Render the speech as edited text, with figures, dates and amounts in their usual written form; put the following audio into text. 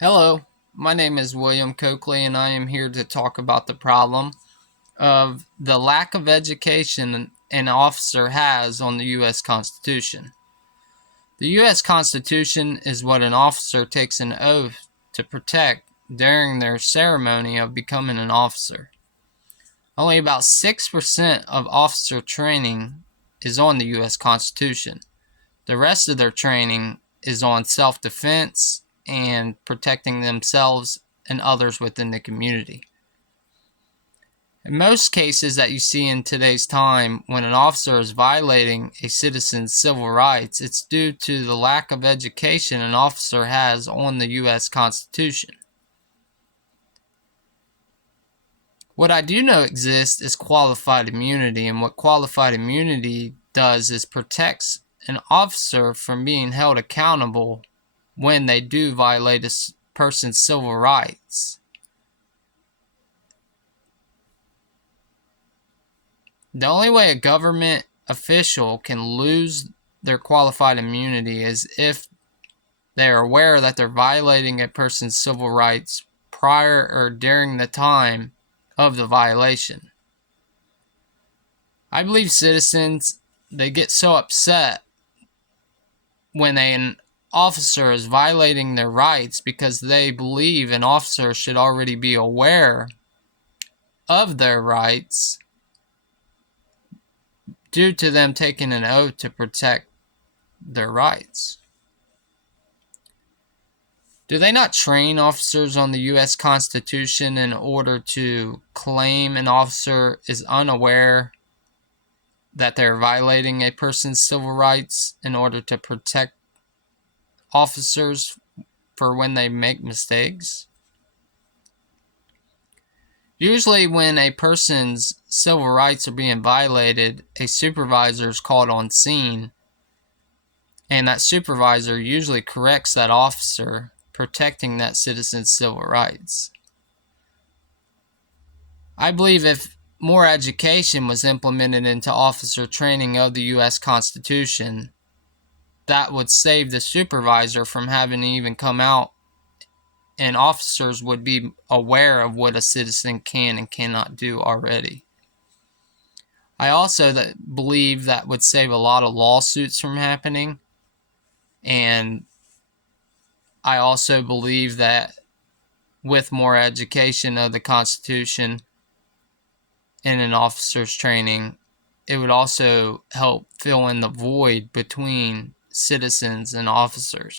Hello, my name is William Coakley, and I am here to talk about the problem of the lack of education an officer has on the U.S. Constitution. The U.S. Constitution is what an officer takes an oath to protect during their ceremony of becoming an officer. Only about 6% of officer training is on the U.S. Constitution. The rest of their training is on self defense and protecting themselves and others within the community. In most cases that you see in today's time, when an officer is violating a citizen's civil rights, it's due to the lack of education an officer has on the U.S. Constitution. What I do know exists is qualified immunity, and what qualified immunity does is protects an officer from being held accountable when they do violate a person's civil rights. The only way a government official can lose their qualified immunity is if they are aware that they're violating a person's civil rights prior or during the time of the violation. I believe citizens, they get so upset when an officer is violating their rights because they believe an officer should already be aware of their rights due to them taking an oath to protect their rights. Do they not train officers on the U.S. Constitution in order to claim an officer is unaware that they're violating a person's civil rights in order to protect officers for when they make mistakes? Usually when a person's civil rights are being violated, a supervisor is called on scene, and that supervisor usually corrects that officer, protecting that citizen's civil rights. I believe if more education was implemented into officer training of the U.S. Constitution, that would save the supervisor from having to even come out, and officers would be aware of what a citizen can and cannot do already. I also believe that would save a lot of lawsuits from happening, and I also believe that with more education of the Constitution in an officer's training, it would also help fill in the void between citizens and officers.